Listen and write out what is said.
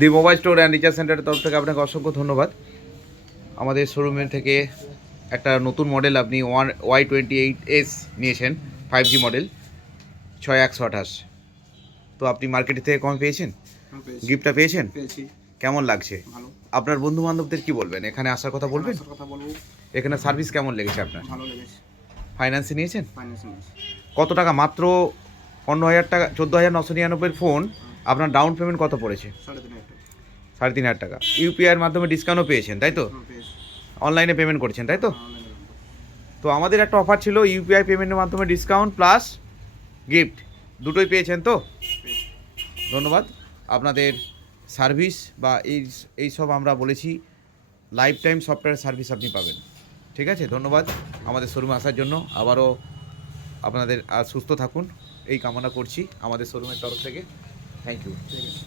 The mobile store and recharge সেন্টারের তরফ থেকে আপনাকে অসংখ্য ধন্যবাদ। আমাদের শোরুমের থেকে একটা নতুন মডেল আপনি Y28s নিয়েছেন, 5G মডেল, 6128। তো আপনি মার্কেট থেকে কম পেয়েছেন, গিফটটা পেয়েছেন, কেমন লাগছে? ভালো। আপনার বন্ধু বান্ধবদের কি বলবেন? এখানে আসার কথা বলবেন? কথা বলবো। এখানে সার্ভিস কেমন লেগেছে আপনার? ভালো লেগেছে। ফাইন্যান্সে নিয়েছেন? ফাইন্যান্স নিয়েছি। কত টাকা? মাত্র 15,000 টাকা, 14,999 ফোন। আপনার ডাউন পেমেন্ট কত পড়েছে? 3,500 টাকা। 3,500 টাকা। ইউপিআইয়ের মাধ্যমে ডিসকাউন্টও পেয়েছেন, তাই তো? পেয়েছি। অনলাইনে পেমেন্ট করেছেন, তাই তো? অনলাইনে তো আমাদের একটা অফার ছিল, ইউপিআই পেমেন্টের মাধ্যমে ডিসকাউন্ট প্লাস গিফট দুটোই পেয়েছেন তো? পেয়েছি। ধন্যবাদ। আপনাদের সার্ভিস বা এই সব আমরা বলেছি, লাইফ টাইম সফটওয়্যার সার্ভিস আপনি পাবেন। ঠিক আছে, ধন্যবাদ আমাদের শোরুমে আসার জন্য। আবারও আপনাদের সুস্থ থাকুন এই কামনা করছি আমাদের শোরুমের তরফ থেকে। Thank you. ঠিক আছে।